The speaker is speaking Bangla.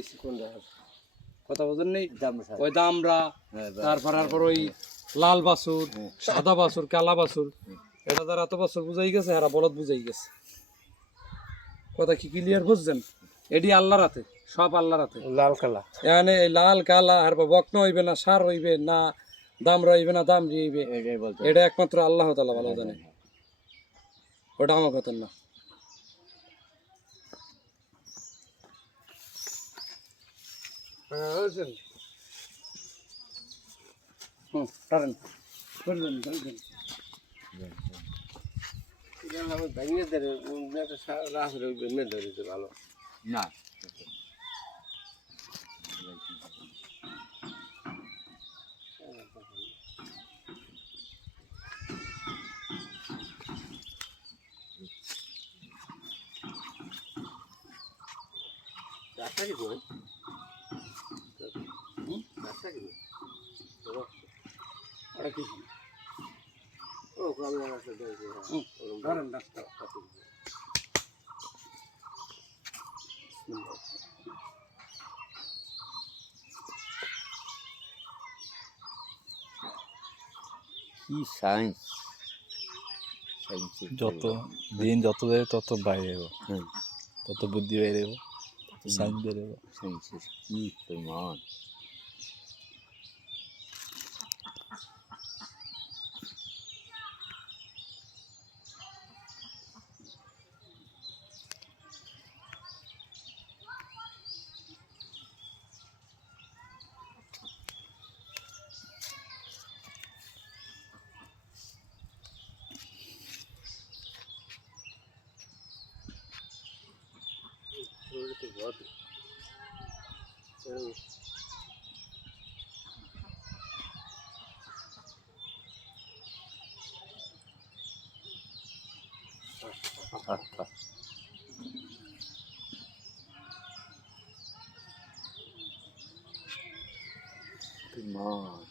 বুঝাইছি কথা বুঝেন নেই ওই দামরা তারপর ওই লাল বাছুর সাদা বাছুর কালা বাছুর এটা যারা এত বছর বুঝাই গেছে এরা বলদ বুঝাই গেছে কথা কি ক্লিয়ার বুঝছেন এটি আল্লাহর হাতে সব আল্লাহর হাতে লাল কালা এখানে এই লাল কালা আর বকন হইবে না সার হইবে না দামরা হইবে না দাম হইবে এটা একমাত্র আল্লাহ তাআলা ভালো জানে ওটা আমার কথা না কারণ করবেন করবেন ভেঙে দেবে রাস রইবে ধরেছে ভালো না রাস্তা কি বল রাস্তা কি ওটা কি ও কালো রাস্তা ধরেছে কারণ ডাক্তার কি সায়েন্স যত দিন যত যাবে তত বাইরে তত বুদ্ধি বাইরে সাইন্স বেড়ে সায়েন্সের কি প্রমাণ তো বহুত প্রমাণ